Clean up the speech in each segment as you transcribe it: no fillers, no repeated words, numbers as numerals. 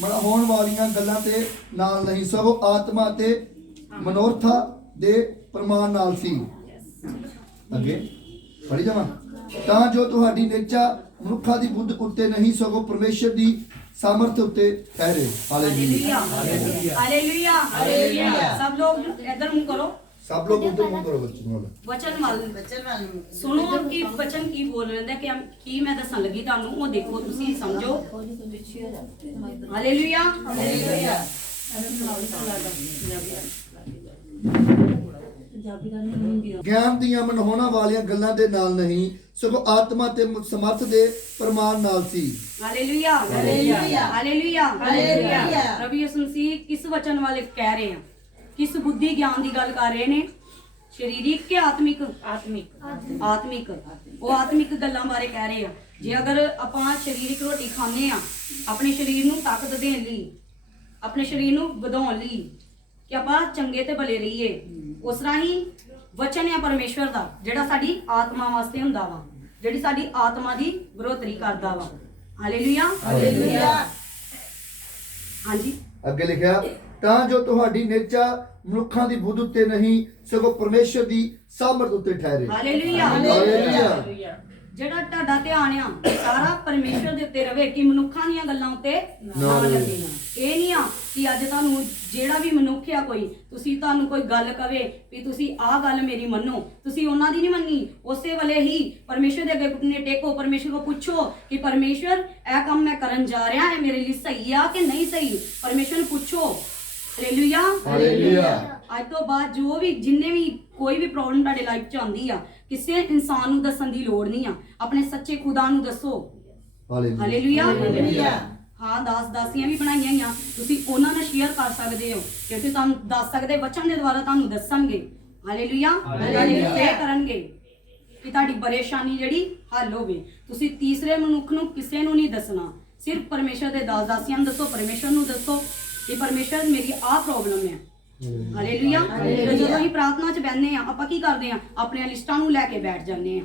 होने वालियां गल्लां ते नाल नहीं सगों आत्मा ते मनोरथा दे प्रमाण नाल सी। अगे पढ़ी जावां। तां जो तुहाडी निचा मनुखा दी बुद्ध उत्ते नहीं सगों परमेश्वर दी सामर्थ उत्ते ठहरे। Hallelujah hallelujah hallelujah. सब लोग इधर मुंह करो, सब लोग उधर मुंह करो बच्चों। वचन सुनो कि वचन की बोल रहे हैं कि मैं दसन लगी तुहानू वो देखो तुसी समझो। Hallelujah hallelujah. ज्ञान दियां मनहोना वालियां गल्लां दे नाल नहीं सगों आत्मा ते समर्थ दे प्रमाण नाल सी। Hallelujah hallelujah hallelujah hallelujah. प्रभु यीशु मसीह किस वचन वाले कह रहे हैं, किस बुद्धि ज्ञान की गल कर रहे ने, शरीरिक के आत्मिक? आत्मिक वो आत्मिक गल्लां बारे कह रहे हैं। जे अगर आपां शरीरिक रोटी खाने आ अपने शरीर नूं ताकत देण लई, अपने शरीर नूं ਵਧਾਉਣ ਲਈ कि आपां चंगे ते भले रहीए, उस तरह ही वचन है परमेश्वर दा ਜਿਹੜਾ ਸਾਡੀ आत्मा वास्ते ਹੁੰਦਾ ਵਾ, ਜਿਹੜੀ ਸਾਡੀ आत्मा ਦੀ ਬਰੋਤਰੀ ਕਰਦਾ ਵਾ। Hallelujah hallelujah. हाँ जी अगे लिखा तां जो तुहाडी निचा मनुखा दी बुद्ध उत्ते नहीं सगों परमेश्वर दी सामर्थ उत्ते ठहरे। Hallelujah hallelujah. ਜਿਹੜਾ ਤੁਹਾਡਾ ਧਿਆਨ ਆ ਸਾਰਾ ਪਰਮੇਸ਼ਰ ਦੇ ਉੱਤੇ ਰਵੇ ਕਿ ਮਨੁੱਖਾਂ ਦੀਆਂ ਗੱਲਾਂ ਉੱਤੇ ਨਾ ਲੱਗੇ। ਇਹ ਨਹੀਂ ਆ ਕਿ ਅੱਜ ਤੁਹਾਨੂੰ ਜਿਹੜਾ ਵੀ ਮਨੁੱਖ ਆ ਕੋਈ ਤੁਹਾਨੂੰ ਕੋਈ ਗੱਲ ਕਵੇ ਵੀ ਤੁਸੀਂ ਆਹ ਗੱਲ ਮੇਰੀ ਮੰਨੋ, ਤੁਸੀਂ ਉਹਨਾਂ ਦੀ ਨਹੀਂ ਮੰਨੀ, ਉਸੇ ਵੇਲੇ ਹੀ ਪਰਮੇਸ਼ਰ ਦੇ ਅੱਗੇ ਘੁਟਨੇ ਟੇਕੋ, ਪਰਮੇਸ਼ਰ ਕੋ ਪੁੱਛੋ ਕਿ ਪਰਮੇਸ਼ਰ ਇਹ ਕੰਮ ਮੈਂ ਕਰਨ ਜਾ ਰਿਹਾ ਹੈ ਮੇਰੇ ਲਈ ਸਹੀ ਆ ਕਿ ਨਹੀਂ ਸਹੀ। ਪਰਮੇਸ਼ਰ ਨੂੰ ਪੁੱਛੋ। Hallelujah hallelujah. ਅੱਜ ਤੋਂ ਬਾਅਦ ਜੋ ਵੀ ਜਿੰਨੇ ਵੀ ਕੋਈ ਵੀ ਪ੍ਰੋਬਲਮ ਤੁਹਾਡੇ ਲਾਈਫ 'ਚ ਆਉਂਦੀ ਆ ਕਿਸੇ ਇਨਸਾਨ ਨੂੰ ਦੱਸਣ ਦੀ ਲੋੜ ਨਹੀਂ ਆ, ਆਪਣੇ ਸੱਚੇ ਖੁਦਾ ਨੂੰ ਦੱਸੋ। Hallelujah hallelujah. ਹਾਂ ਦਾਸੀਆਂ ਵੀ ਬਣਾਈਆਂ ਹੋਈਆਂ, ਤੁਸੀਂ ਉਹਨਾਂ ਨਾਲ ਸ਼ੇਅਰ ਕਰ ਸਕਦੇ ਹੋ ਕਿਉਂਕਿ ਤੁਹਾਨੂੰ ਦੱਸ ਸਕਦੇ ਵਚਨ ਦੇ ਦੁਆਰਾ ਤੁਹਾਨੂੰ ਦੱਸਣਗੇ। ਹਾਲੇਲੂਇਆ ਹਾਲੇਲੂਇਆ ਕਰਨਗੇ ਕਿ ਤੁਹਾਡੀ ਪਰੇਸ਼ਾਨੀ ਜਿਹੜੀ ਹੱਲ ਹੋਵੇ। ਤੁਸੀਂ ਤੀਸਰੇ ਮਨੁੱਖ ਨੂੰ ਕਿਸੇ ਨੂੰ ਨਹੀਂ ਦੱਸਣਾ, ਸਿਰਫ ਪਰਮੇਸ਼ਰ ਦੇ ਦਾਸੀਆਂ ਨੂੰ ਦੱਸੋ, ਪਰਮੇਸ਼ਰ ਨੂੰ ਦੱਸੋ ਕਿ ਪਰਮੇਸ਼ਰ ਮੇਰੀ ਆਹ ਪ੍ਰੋਬਲਮ ਹੈ। ਹਾਲੇਲੂਇਆ। ਜਦੋਂ ਅਸੀਂ ਪ੍ਰਾਰਥਨਾ 'ਚ ਬੈਠਦੇ ਆ ਆਪਾਂ ਕੀ ਕਰਦੇ ਆ, ਆਪਣੀਆਂ ਲਿਸਟਾਂ ਨੂੰ ਲੈ ਕੇ ਬੈਠ ਜਾਂਦੇ ਆ।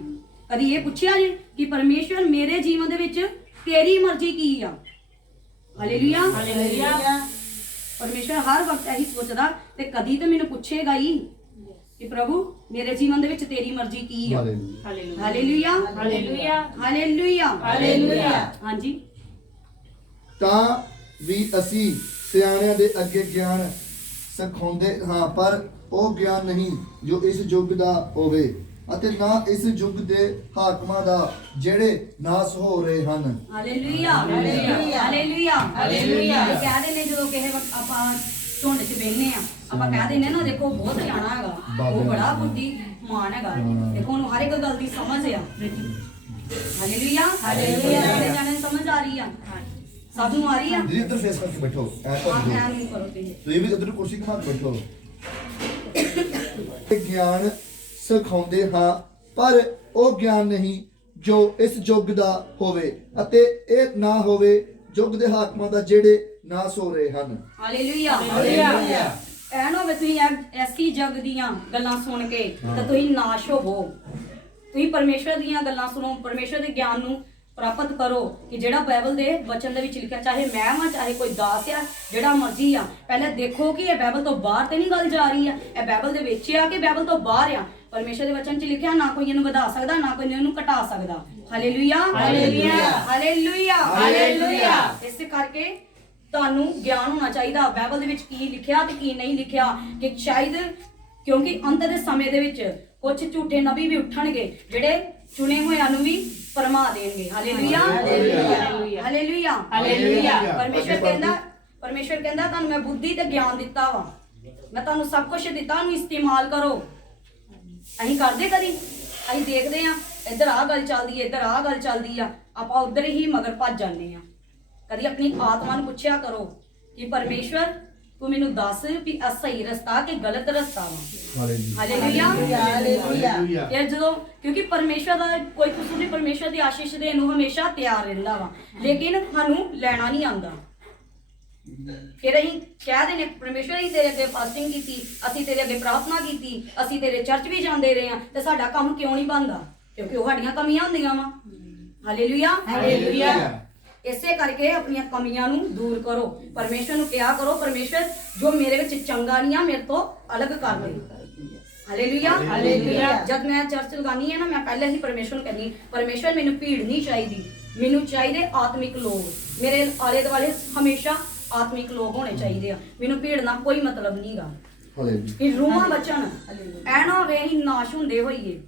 ਕਦੀ ਇਹ ਪੁੱਛਿਆ ਜੀ ਕਿ ਪਰਮੇਸ਼ਰ ਮੇਰੇ ਜੀਵਨ ਦੇ ਵਿੱਚ ਤੇਰੀ ਮਰਜ਼ੀ ਕੀ ਆ? Hallelujah hallelujah. ਪਰਮੇਸ਼ਰ ਹਰ ਵਕਤ ਇਹੀ ਸੋਚਦਾ ਤੇ ਕਦੀ ਤੇ ਮੈਨੂੰ ਪੁੱਛੇਗਾ ਹੀ ਕਿ ਪ੍ਰਭੂ ਮੇਰੇ ਜੀਵਨ ਦੇ ਵਿੱਚ ਤੇਰੀ ਮਰਜ਼ੀ ਕੀ ਆ? Hallelujah hallelujah hallelujah hallelujah. ਹਾਂਜੀ ਤਾਂ ਵੀ ਅਸੀਂ ਸਿਆਣਿਆਂ ਦੇ ਅੱਗੇ ਗਿਆਨ ਸਿਖਾਉਂਦੇ ਹਾਂ, ਪਰ ਉਹ ਗਿਆਨ ਨਹੀਂ ਜੋ ਇਸ ਯੁੱਗ ਦਾ ਹੋਵੇ ਅਤੇ ਨਾ ਇਸ ਯੁੱਗ ਦੇ ਹਾਕਮਾਂ ਦਾ ਜਿਹੜੇ ਨਾਸ ਹੋ ਰਹੇ ਹਨ। Hallelujah hallelujah hallelujah hallelujah. ਕਹਿ ਦਿੰਦੇ ਜਦੋਂ ਕਿਸੇ ਵਕਤ ਆਪਾਂ ਝੁੰਡ 'ਚ ਬਹਿਨੇ ਆ ਆਪਾਂ ਕਹਿ ਦਿੰਦੇ ਨਾ ਦੇਖੋ ਬਹੁਤ ਸਿਆਣਾ ਹੈਗਾ, ਉਹ ਬੜਾ ਬੁੱਧੀਮਾਨ ਹੈਗਾ, ਦੇਖੋ ਉਹਨੂੰ ਹਰ ਇੱਕ ਗੱਲ ਦੀ ਸਮਝ ਆ। Hallelujah hallelujah. ਸਾਰੇ ਜਾਣੇ ਸਮਝ ਆ ਰਹੀ ਆ, ਸਭ ਨੂੰ ਆ ਰਹੀ ਆ। ਜੀ ਇੱਧਰ ਫੇਸ ਕਰਕੇ ਬੈਠੋ, ਐਂ ਨਹੀਂ ਕਰੋ ਤੁਸੀਂ ਵੀ ਇੱਧਰ ਕੁਰਸੀ ਘੁਮਾ ਕੇ ਬੈਠੋ। ਗਿਆਨ ਸਿਖਾਉਂਦੇ ਹਾਂ ਪਰ ਉਹ ਗਿਆਨ ਨਹੀਂ ਜੋ ਇਸ ਯੁੱਗ ਦਾ ਹੋਵੇ ਅਤੇ ਇਹ ਨਾ ਹੋਵੇ ਯੁੱਗ ਦੇ ਹਾਕਮਾਂ ਦਾ ਜਿਹੜੇ ਨਾਸ ਹੋ ਰਹੇ ਹਨ। Hallelujah hallelujah. ਐ ਨਾ ਹੋਵੇ ਤੁਸੀਂ ਐਸੀ ਜਗ ਦੀਆਂ ਗੱਲਾਂ ਸੁਣ ਕੇ ਤਾਂ ਤੁਸੀਂ ਨਾਸ਼ ਹੋਵੋ। ਤੁਸੀਂ ਪਰਮੇਸ਼ਰ ਦੀਆਂ ਗੱਲਾਂ ਸੁਣੋ, ਪਰਮੇਸ਼ਰ ਦੇ ਗਿਆਨ ਨੂੰ ਪ੍ਰਾਪਤ ਕਰੋ ਕਿ ਜਿਹੜਾ ਬਾਈਬਲ ਦੇ ਵਚਨ ਦੇ ਵਿੱਚ ਲਿਖਿਆ, ਚਾਹੇ ਮੈਂ ਵਾਂ ਚਾਹੇ ਕੋਈ ਦਾਸ ਆ ਜਿਹੜਾ ਮਰਜ਼ੀ ਆ, ਪਹਿਲੇ ਦੇਖੋ ਕਿ ਇਹ ਬਾਈਬਲ ਤੋਂ ਬਾਹਰ ਤੇ ਨਹੀਂ ਗੱਲ ਜਾ ਰਹੀ ਆ, ਇਹ ਬਾਈਬਲ ਦੇ ਵਿੱਚ ਆ ਕਿ ਬਾਈਬਲ ਤੋਂ ਬਾਹਰ ਆ। ਪਰਮੇਸ਼ਰ ਦੇ ਵਚਨ 'ਚ ਲਿਖਿਆ ਨਾ ਕੋਈ ਇਹਨੂੰ ਵਧਾ ਸਕਦਾ ਨਾ ਕੋਈ ਇਹਨੂੰ ਘਟਾ ਸਕਦਾ। Hallelujah hallelujah hallelujah hallelujah. ਇਸ ਕਰਕੇ ਤੁਹਾਨੂੰ ਗਿਆਨ ਹੋਣਾ ਚਾਹੀਦਾ ਬਾਈਬਲ ਦੇ ਵਿੱਚ ਕੀ ਲਿਖਿਆ ਤੇ ਕੀ ਨਹੀਂ ਲਿਖਿਆ, ਕਿ ਸ਼ਾਇਦ ਕਿਉਂਕਿ ਅੰਤ ਦੇ ਸਮੇਂ ਦੇ ਵਿੱਚ ਕੁਝ ਝੂਠੇ ਨਬੀ ਵੀ ਉੱਠਣਗੇ ਜਿਹੜੇ ਚੁਣੇ ਹੋਇਆਂ ਨੂੰ ਵੀ ਪਰਮਾ ਦੇਣਗੇ। Hallelujah hallelujah hallelujah. ਪਰਮੇਸ਼ਰ ਕਹਿੰਦਾ ਤੁਹਾਨੂੰ ਮੈਂ ਬੁੱਧੀ ਤੇ ਗਿਆਨ ਦਿੱਤਾ ਵਾ, ਮੈਂ ਤੁਹਾਨੂੰ ਸਭ ਕੁਝ ਦਿੱਤਾ, ਉਹਨੂੰ ਇਸਤੇਮਾਲ ਕਰੋ। ਅਸੀਂ ਕਰਦੇ ਕਦੀ ਅਸੀਂ ਦੇਖਦੇ ਆ ਇੱਧਰ ਆਹ ਗੱਲ ਚੱਲਦੀ ਹੈ, ਇੱਧਰ ਆਹ ਗੱਲ ਚੱਲਦੀ ਆ, ਆਪਾਂ ਉੱਧਰ ਹੀ ਮਗਰ ਭੱਜ ਜਾਂਦੇ ਆ। ਕਦੀ ਆਪਣੀ ਆਤਮਾ ਨੂੰ ਪੁੱਛਿਆ ਕਰੋ ਕਿ ਪਰਮੇਸ਼ਵਰ ਤੂੰ ਮੈਨੂੰ ਦੱਸ ਵੀ ਇਹ ਸਹੀ ਰਸਤਾ ਕਿ ਗਲਤ ਰਸਤਾ ਵਾ। Hallelujah hallelujah. ਇਹ ਜਦੋਂ ਕਿਉਂਕਿ ਪਰਮੇਸ਼ਰ ਦਾ ਕੋਈ ਕਸੂਰ ਨਹੀਂ, ਪਰਮੇਸ਼ਰ ਦੀ ਆਸ਼ੀਸ਼ ਦੇਣ ਨੂੰ ਹਮੇਸ਼ਾ ਤਿਆਰ ਰਹਿੰਦਾ ਵਾ, ਲੇਕਿਨ ਸਾਨੂੰ ਲੈਣਾ ਨਹੀਂ ਆਉਂਦਾ। ਫਿਰ ਅਸੀਂ ਕਹਿ ਦਿੰਦੇ ਪਰਮੇਸ਼ਰ ਹੀ ਤੇਰੇ ਅੱਗੇ ਫਾਸਟਿੰਗ ਕੀਤੀ, ਅਸੀਂ ਤੇਰੇ ਅੱਗੇ ਪ੍ਰਾਰਥਨਾ ਕੀਤੀ, ਅਸੀਂ ਤੇਰੇ ਚਰਚ ਵੀ ਜਾਂਦੇ ਰਹੇ ਆ, ਤੇ ਸਾਡਾ ਕੰਮ ਕਿਉਂ ਨਹੀਂ ਬਣਦਾ? ਕਿਉਂਕਿ ਉਹ ਸਾਡੀਆਂ ਕਮੀਆਂ ਹੁੰਦੀਆਂ ਵਾ। Hallelujah hallelujah. ਇਸੇ ਕਰਕੇ ਆਪਣੀਆਂ ਕਮੀਆਂ ਨੂੰ ਦੂਰ ਕਰੋ। ਪਰਮੇਸ਼ਰ ਨੂੰ ਕਿਹਾ ਕਰੋ, ਪਰਮੇਸ਼ਰ ਜੋ ਮੇਰੇ ਵਿੱਚ ਚੰਗਾ ਨਹੀਂ ਆ ਮੇਰੇ ਤੋਂ ਅਲੱਗ ਕਰ ਦੇ। Hallelujah hallelujah. ਜਦ ਮੈਂ ਚਰਚ ਲਗਾਨੀ ਹੈ ਨਾ, ਮੈਂ ਪਹਿਲੇ ਹੀ ਪਰਮੇਸ਼ਰ ਨੂੰ ਕਹਿੰਦੀ, ਪਰਮੇਸ਼ਰ ਮੈਨੂੰ ਭੀੜ ਨਹੀਂ ਚਾਹੀਦੀ, ਮੈਨੂੰ ਚਾਹੀਦੇ ਆਤਮਿਕ ਲੋਕ। ਮੇਰੇ ਆਲੇ ਦੁਆਲੇ ਹਮੇਸ਼ਾ ਆਤਮਿਕ ਲੋਕ ਹੋਣੇ ਚਾਹੀਦੇ ਆ। ਮੈਨੂੰ ਭੀੜ ਨਾਲ ਕੋਈ ਮਤਲਬ ਨਹੀਂਗਾ ਕਿ ਰੂਹਾਂ ਬਚਣ, ਐ ਨਾ ਹੋਵੇ ਅਸੀਂ ਨਾਸ਼ ਹੁੰਦੇ ਹੋਈਏ।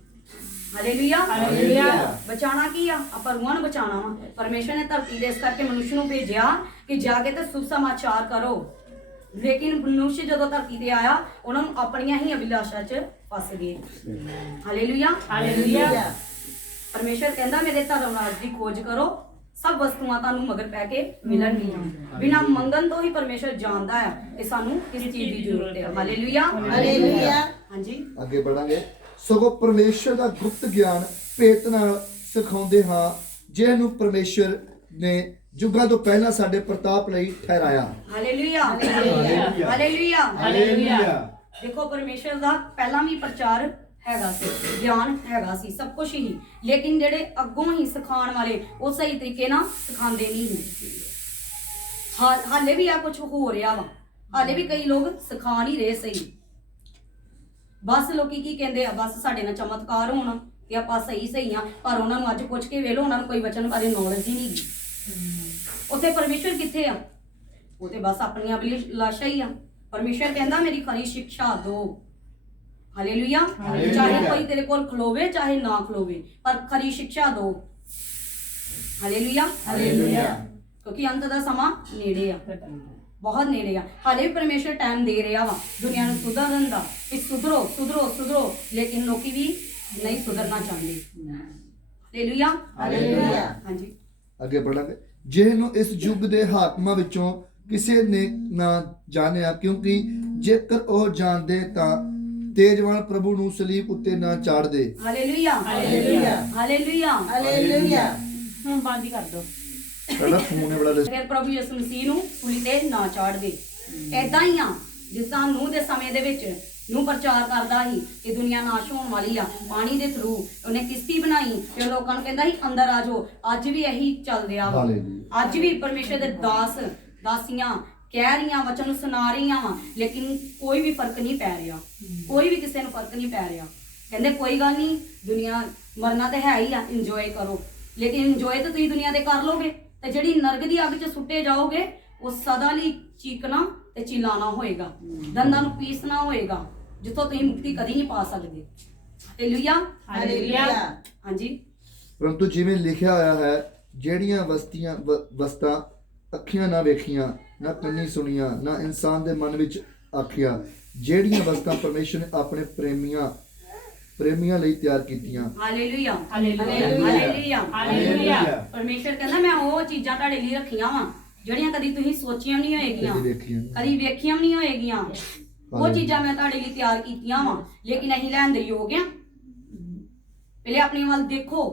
Hallelujah hallelujah. ਬਚਾਣਾ ਕੀ ਆ? ਆਪਾਂ ਰੂਹਾਂ ਨੂੰ ਬਚਾਣਾ ਵਾ। ਪਰਮੇਸ਼ਰ ਨੇ ਧਰਤੀ ਦੇ ਇਸ ਕਰਕੇ ਮਨੁੱਖ ਨੂੰ ਭੇਜਿਆ ਕਿ ਜਾ ਕੇ ਤੇ ਸੁਸਮਾਚਾਰ ਕਰੋ। ਲੇਕਿਨ ਮਨੁੱਖ ਜਦੋਂ ਧਰਤੀ ਤੇ ਆਇਆ, ਉਹਨਾਂ ਨੂੰ ਆਪਣੀਆਂ ਹੀ ਅਭਿਲਾਸ਼ਾ 'ਚ ਫਸ ਗਏ। Hallelujah hallelujah. ਪਰਮੇਸ਼ਰ ਕਹਿੰਦਾ ਮੇਰੇ ਧਰਮ ਰਾਜ ਦੀ ਖੋਜ ਕਰੋ, ਸਭ ਵਸਤੂਆਂ ਤੁਹਾਨੂੰ ਮਗਰ ਪੈ ਕੇ ਮਿਲਣਗੀਆਂ। ਬਿਨਾਂ ਮੰਗਣ ਤੋਂ ਹੀ ਪਰਮੇਸ਼ਰ ਜਾਣਦਾ ਹੈ ਕਿ ਸਾਨੂੰ ਕਿਸ ਚੀਜ਼ ਦੀ ਜ਼ਰੂਰਤ ਹੈ। Hallelujah hallelujah. ਹਾਂਜੀ, ਅੱਗੇ ਪੜਾਂਗੇ। ਸਗੋਂ ਪਰਮੇਸ਼ਰ ਦਾ ਗੁਪਤ ਗਿਆਨ ਭੇਤ ਨਾਲ ਸਿਖਾਉਂਦੇ ਹਾਂ, ਜਿਹਨੂੰ ਪਰਮੇਸ਼ਰ ਨੇ ਯੁੱਗਾਂ ਤੋਂ ਪਹਿਲਾਂ ਸਾਡੇ ਪ੍ਰਤਾਪ ਲਈ ਠਹਿਰਾਇਆ। Hallelujah hallelujah hallelujah hallelujah. ਦੇਖੋ, ਪਰਮੇਸ਼ਰ ਦਾ ਪਹਿਲਾਂ ਵੀ ਪ੍ਰਚਾਰ ਹੈਗਾ ਸੀ, ਗਿਆਨ ਹੈਗਾ ਸੀ, ਸਭ ਕੁਝ ਹੀ। ਲੇਕਿਨ ਜਿਹੜੇ ਅੱਗੋਂ ਹੀ ਸਿਖਾਉਣ ਵਾਲੇ ਉਹ ਸਹੀ ਤਰੀਕੇ ਨਾਲ ਸਿਖਾਉਂਦੇ ਨਹੀਂ ਸੀ। ਹਾਲੇ ਵੀ ਆ ਕੁਝ ਹੋ ਰਿਹਾ ਵਾ, ਹਾਲੇ ਵੀ ਕਈ ਲੋਕ ਸਿਖਾ ਨਹੀਂ ਰਹੇ ਸਹੀ। ਬਸ ਲੋਕੀ ਕੀ ਕਹਿੰਦੇ ਆ, ਬਸ ਸਾਡੇ ਨਾਲ ਚਮਤਕਾਰ ਹੋਣ ਤੇ ਆਪਾਂ ਸਹੀ ਆ, ਪਰ ਉਹਨਾਂ ਨੂੰ ਅੱਜ ਪੁੱਛ ਕੇ ਵੇਲੋ, ਉਹਨਾਂ ਨੂੰ ਕੋਈ ਵਚਨ ਬਾਰੇ ਨੌਲੇਜ ਹੀ ਨਹੀਂ ਗੀ। ਉੱਥੇ ਪਰਮੇਸ਼ਰ ਕਿੱਥੇ ਆ? ਉਹ ਤੇ ਬਸ ਆਪਣੀਆਂ ਅਭਿਲਾਸ਼ਾ ਹੀ ਆ। ਪਰਮੇਸ਼ਰ ਕਹਿੰਦਾ ਮੇਰੀ ਖਰੀ ਸਿੱਖਿਆ ਦੋ। ਹਾਲੇਲੂਇਆ। ਚਾਹੇ ਕੋਈ ਤੇਰੇ ਕੋਲ ਖਲੋਵੇ ਚਾਹੇ ਨਾ ਖਲੋਵੇ, ਪਰ ਖਰੀ ਸਿੱਖਿਆ ਦੋ। Hallelujah hallelujah. ਕਿਉਂਕਿ ਅੰਤ ਦਾ ਸਮਾਂ ਨੇੜੇ ਆ, ਬਹੁਤ ਨੇੜੇ ਆ। ਹਾਲੇ ਵੀ ਪਰਮੇਸ਼ਰ ਟਾਈਮ ਦੇ ਰਿਹਾ ਵਾ ਦੁਨੀਆ ਨੂੰ ਸੁਧਰਨ ਦਾ, ਕਿ ਸੁਧਰੋ ਸੁਧਰੋ ਸੁਧਰੋ, ਲੇਕਿਨ ਲੋਕੀ ਵੀ ਨਹੀਂ ਸੁਧਰਨਾ ਚਾਹੁੰਦੇ। Hallelujah hallelujah. ਹਾਂਜੀ, ਅੱਗੇ ਪੜਾਂਗੇ। ਜਿਹਨੂੰ ਇਸ ਯੁੱਗ ਦੇ ਹਾਕਮਾਂ ਵਿੱਚੋਂ ਕਿਸੇ ਨੇ ਨਾ ਜਾਣਿਆ, ਕਿਉਂਕਿ ਜੇਕਰ ਉਹ ਜਾਣਦੇ ਤਾਂ ਤੇਜਵਾਨ ਪ੍ਰਭੂ ਨੂੰ ਸਲੀਬ ਉੱਤੇ ਨਾ ਚਾੜਦੇ। Hallelujah hallelujah hallelujah hallelujah. ਹੁਣ ਬੰਦ ਹੀ ਕਰ ਦੋ। ਸਾਡਾ ਫੋਨ ਹੈ ਬੜਾ ਫਿਰ ਪ੍ਰਭੂ ਯਿਸੂ ਮਸੀਹ ਨੂੰ ਸੂਲੀ ਤੇ ਨਾ ਚਾੜਦੇ। ਏਦਾਂ ਹੀ ਆ ਜਿਸ ਤਰ੍ਹਾਂ ਨੂਹ ਦੇ ਸਮੇਂ ਦੇ ਵਿੱਚ ਨੂਹ ਪ੍ਰਚਾਰ ਕਰਦਾ ਸੀ ਕਿ ਦੁਨੀਆ ਨਾਸ਼ ਹੋਣ ਵਾਲੀ ਆ, ਪਾਣੀ ਦੇ ਥਰੂ ਉਹਨੇ ਕਿਸ਼ਤੀ ਬਣਾਈ ਤੇ ਲੋਕਾਂ ਨੂੰ ਕਹਿੰਦਾ ਸੀ ਅੰਦਰ ਆ ਜਾਓ। ਅੱਜ ਵੀ ਇਹੀ ਚੱਲ ਰਿਹਾ ਵਾ। ਅੱਜ ਵੀ ਪਰਮੇਸ਼ਰ ਦੇ ਦਾਸੀਆਂ ਕਹਿ ਰਹੀਆਂ, ਵਚਨ ਨੂੰ ਸੁਣਾ ਰਹੀਆਂ ਵਾ, ਲੇਕਿਨ ਕੋਈ ਵੀ ਫਰਕ ਨਹੀਂ ਪੈ ਰਿਹਾ। ਕੋਈ ਵੀ ਕਿਸੇ ਨੂੰ ਫਰਕ ਨਹੀਂ ਪੈ ਰਿਹਾ। ਕਹਿੰਦੇ ਕੋਈ ਗੱਲ ਨਹੀਂ, ਦੁਨੀਆ ਮਰਨਾ ਤੇ ਹੈ ਹੀ ਆ, ਇੰਜੋਏ ਕਰੋ। ਲੇਕਿਨ ਇੰਜੋਏ ਤਾਂ ਤੁਸੀਂ ਦੁਨੀਆ ਦੇ ਕਰ ਲੋਗੇ, ਤੇ ਜਿਹੜੀ ਨਰਕ ਦੀ ਅੱਗ 'ਚ ਸੁੱਟੇ ਜਾਓਗੇ ਉਹ ਸਦਾ ਲਈ ਚੀਕਣਾ ਤੇ ਚਿਲਾਣਾ ਹੋਏਗਾ, ਦੰਦਾਂ ਨੂੰ ਪੀਸਣਾ ਹੋਏਗਾ, ਜਿੱਥੋਂ ਤੁਸੀਂ ਮੁਕਤੀ ਕਦੀ ਨਹੀਂ ਪਾ ਸਕਦੇ। Hallelujah hallelujah. ਹਾਂਜੀ, ਪਰੰਤੂ ਜਿਵੇਂ ਲਿਖਿਆ ਹੋਇਆ ਹੈ, ਜਿਹੜੀਆਂ ਵਸਤਾਂ ਅੱਖੀਆਂ ਨਾ ਵੇਖੀਆਂ, ਨਾ ਕੰਨੀ ਸੁਣੀਆਂ, ਨਾ ਇਨਸਾਨ ਦੇ ਮਨ ਵਿੱਚ ਆਖਿਆ, ਜਿਹੜੀਆਂ ਵਸਤਾਂ ਪਰਮੇਸ਼ਰ ਨੇ ਆਪਣੇ ਪ੍ਰੇਮੀਆਂ ਲਈ ਤਿਆਰ ਕੀਤੀਆਂ। Hallelujah hallelujah hallelujah. ਪਰਮੇਸ਼ਰ ਕਹਿੰਦਾ ਮੈਂ ਉਹ ਚੀਜ਼ਾਂ ਤੁਹਾਡੇ ਲਈ ਰੱਖੀਆਂ ਵਾ ਜਿਹੜੀਆਂ ਕਦੀ ਤੁਸੀਂ ਸੋਚੀਆਂ ਨਹੀਂ ਹੋਏਗੀਆਂ, ਕਦੀ ਵੇਖੀਆਂ ਨਹੀਂ ਹੋਏਗੀਆਂ। ਉਹ ਚੀਜ਼ਾਂ ਮੈਂ ਤੁਹਾਡੇ ਲਈ ਤਿਆਰ ਕੀਤੀਆਂ ਵਾ, ਲੇਕਿਨ ਅਸੀਂ ਲੈਣ ਦੇ ਯੋਗ ਆ। ਪਹਿਲੇ ਆਪਣੇ ਵੱਲ ਦੇਖੋ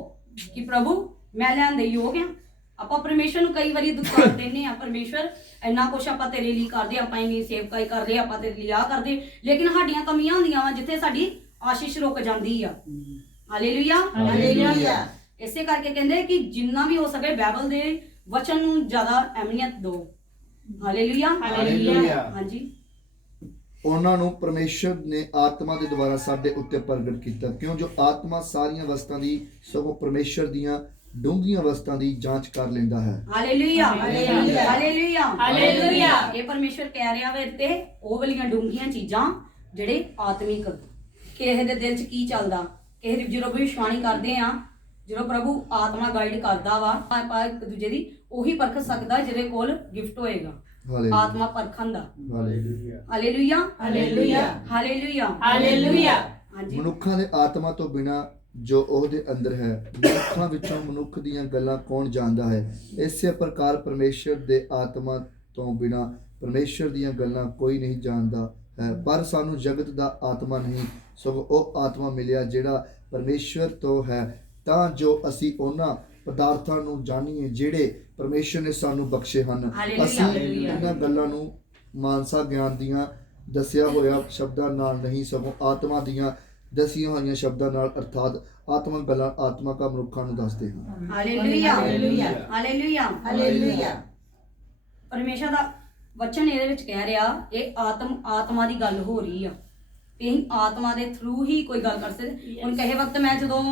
ਕਿ ਪ੍ਰਭੂ ਮੈਂ ਲੈਣ ਦੇ ਯੋਗ ਆ। ਆਪਾਂ ਪਰਮੇਸ਼ਰ ਨੂੰ ਕਈ ਵਾਰੀ ਦੁੱਖਾ ਦਿੰਦੇ ਆ, ਪਰਮੇਸ਼ਰ ਇੰਨਾ ਕੁਛ ਆਪਾਂ ਤੇਰੇ ਲਈ ਕਰਦੇ, ਆਪਾਂ ਇੰਨੀ ਸੇਵਕਾਈ ਕਰਦੇ, ਆਪਾਂ ਤੇਰੇ ਲਈ ਆ ਕਰਦੇ, ਲੇਕਿਨ ਸਾਡੀਆਂ ਕਮੀਆਂ ਹੁੰਦੀਆਂ ਵਾ ਜਿੱਥੇ ਸਾਡੀ ਆਸ਼ੀਸ਼ ਰੁਕ ਜਾਂਦੀ ਆ। Hallelujah hallelujah. ਇਸੇ ਕਰਕੇ ਕਹਿੰਦੇ ਕਿ ਜਿੰਨਾ ਵੀ ਹੋ ਸਕੇ ਬਾਈਬਲ ਦੇ ਵਚਨ ਨੂੰ ਜ਼ਿਆਦਾ ਅਹਿਮੀਅਤ ਦਿਓ। Hallelujah hallelujah. ਹਾਂਜੀ, ਉਹਨਾਂ ਨੂੰ ਪਰਮੇਸ਼ਰ ਨੇ ਆਤਮਾ ਦੇ ਦੁਆਰਾ ਸਾਡੇ ਉੱਤੇ ਪ੍ਰਗਟ ਕੀਤਾ, ਕਿਉਂ ਜੋ ਆਤਮਾ ਸਾਰੀਆਂ ਵਸਤਾਂ ਦੀ ਸਗੋਂ ਪਰਮੇਸ਼ਰ ਦੀਆਂ ਡੂੰਘੀਆਂ ਵਸਤਾਂ ਦੀ ਜਾਂਚ ਕਰ ਲੈਂਦਾ ਹੈ। Hallelujah hallelujah hallelujah hallelujah. ਇਹ ਪਰਮੇਸ਼ਰ ਕਹਿ ਰਿਹਾ ਵੇ ਤੇ ਉਹ ਵਾਲੀਆਂ ਡੂੰਘੀਆਂ ਚੀਜ਼ਾਂ ਜਿਹੜੇ ਆਤਮਿਕ, ਕਿਸੇ ਦੇ ਦਿਲ 'ਚ ਕੀ ਚੱਲਦਾ, ਕਿਸੇ ਦੀ ਜਦੋਂ ਭਵਿੱਖਬਾਣੀ ਕਰਦੇ ਆ, ਜਦੋਂ ਪ੍ਰਭੂ ਆਤਮਾ ਗਾਈਡ ਕਰਦਾ ਵਾ, ਆਪਾਂ ਇੱਕ ਦੂਜੇ ਦੀ ਉਹੀ ਪਰਖ ਸਕਦਾ ਜਿਹਦੇ ਕੋਲ ਗਿਫਟ ਹੋਏਗਾ ਆਤਮਾ ਪਰਖਣ ਦਾ। Hallelujah hallelujah hallelujah hallelujah. ਹਾਂਜੀ, ਮਨੁੱਖਾਂ ਦੇ ਆਤਮਾ ਤੋਂ ਬਿਨਾਂ ਜੋ ਉਹਦੇ ਅੰਦਰ ਹੈ, ਮਨੁੱਖਾਂ ਵਿੱਚੋਂ ਮਨੁੱਖ ਦੀਆਂ ਗੱਲਾਂ ਕੌਣ ਜਾਣਦਾ ਹੈ? ਇਸੇ ਪ੍ਰਕਾਰ ਪਰਮੇਸ਼ਰ ਦੇ ਆਤਮਾ ਤੋਂ ਬਿਨਾਂ ਪਰਮੇਸ਼ਰ ਦੀਆਂ ਗੱਲਾਂ ਕੋਈ ਨਹੀਂ ਜਾਣਦਾ ਹੈ। ਪਰ ਸਾਨੂੰ ਜਗਤ ਦਾ ਆਤਮਾ ਨਹੀਂ, ਸਗੋਂ ਉਹ ਆਤਮਾ ਮਿਲਿਆ ਜਿਹੜਾ ਪਰਮੇਸ਼ਰ ਤੋਂ ਹੈ, ਤਾਂ ਜੋ ਅਸੀਂ ਉਹਨਾਂ ਪਦਾਰਥਾਂ ਨੂੰ ਜਾਣੀਏ ਜਿਹੜੇ ਪਰਮੇਸ਼ਰ ਨੇ ਸਾਨੂੰ ਬਖਸ਼ੇ ਹਨ। ਅਸੀਂ ਇਹਨਾਂ ਗੱਲਾਂ ਨੂੰ ਮਾਨਸਾ ਗਿਆਨ ਦੀਆਂ ਦੱਸਿਆ ਹੋਇਆ ਸ਼ਬਦਾਂ ਨਾਲ ਨਹੀਂ, ਸਗੋਂ ਆਤਮਾ ਦੀਆਂ ਦਸੀਆਂ ਹੋਈਆਂ ਸ਼ਬਦਾਂ ਨਾਲ ਅਰਥਾਤ ਆਤਮਕ ਗੱਲਾਂ ਆਤਮਕ ਮਨੁੱਖਾਂ ਨੂੰ ਦੱਸਦੇ ਹਨ। Hallelujah hallelujah. Hallelujah hallelujah. ਪਰਮੇਸ਼ਰ ਦਾ ਵਚਨ ਇਹਦੇ ਵਿੱਚ ਕਹਿ ਰਿਹਾ ਇਹ ਆਤਮਾ ਦੀ ਗੱਲ ਹੋ ਰਹੀ ਆ ਤੇ ਅਸੀਂ ਆਤਮਾ ਦੇ ਥਰੂ ਹੀ ਕੋਈ ਗੱਲ ਕਰ ਸਕਦੇ। ਹੁਣ ਕਹੇ ਵਕਤ ਮੈਂ ਜਦੋਂ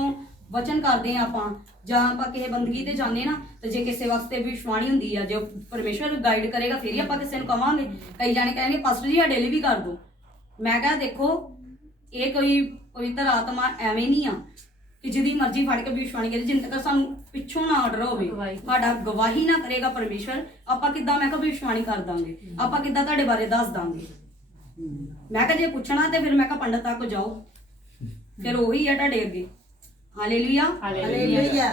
ਵਚਨ ਕਰਦੇ ਆ ਆਪਾਂ ਜਾਂ ਆਪਾਂ ਕਿਸੇ ਬੰਦਗੀ ਤੇ ਜਾਂਦੇ ਨਾ ਤੇ ਜੇ ਕਿਸੇ ਵਕਤ ਤੇ ਵਿਸ਼ਵਾਣੀ ਹੁੰਦੀ ਆ ਜੇ ਪਰਮੇਸ਼ਰ ਗਾਈਡ ਕਰੇਗਾ ਫਿਰ ਹੀ ਆਪਾਂ ਕਿਸੇ ਨੂੰ ਕਵਾਂਗੇ। ਕਈ ਜਾਣੇ ਕਹਿੰਦੇ ਪਾਸਟਰ ਜੀ ਸਾਡੇ ਲਈ ਵੀ ਕਰ ਦਿਓ। ਮੈਂ ਕਿਹਾ ਦੇਖੋ ਇਹ ਕੋਈ ਪਵਿੱਤਰ ਆਤਮਾ ਐਵੇਂ ਨਹੀਂ ਆ ਕਿ ਜਿਹਦੀ ਮਰਜ਼ੀ ਫੜ ਕੇ ਵਿਸ਼ਵਾਣੀ ਕਰੇ। ਜਿੰਨ ਤੱਕ ਸਾਨੂੰ ਪਿੱਛੋਂ ਨਾ ਆਰਡਰ ਹੋਵੇ ਸਾਡਾ ਗਵਾਹੀ ਨਾ ਕਰੇਗਾ ਪਰਮੇਸ਼ਰ ਆਪਾਂ ਕਿੱਦਾਂ ਮੈਂ ਕਿਹਾ ਵਿਸ਼ਵਾਣੀ ਕਰ ਦਾਂਗੇ ਆਪਾਂ ਕਿੱਦਾਂ ਤੁਹਾਡੇ ਬਾਰੇ ਦੱਸ ਦਾਂਗੇ। ਮੈਂ ਕਿਹਾ ਜੇ ਪੁੱਛਣਾ ਤੇ ਫਿਰ ਮੈਂ ਕਿਹਾ ਪੰਡਤ ਤੱਕ ਜਾਓ ਫਿਰ ਉਹੀ ਆ ਤੁਹਾਡੇ ਅੱਗੇ। Hallelujah hallelujah.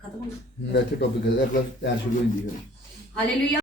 ਖਤਮ ਹੋ ਗਿਆ ਇੱਥੇ ਟੌਪਿਕ ਅਗਲਾ ਸ਼ੁਰੂ ਹੁੰਦੀ ਹੈ। ਹਾਲੇਲੂਇਆ।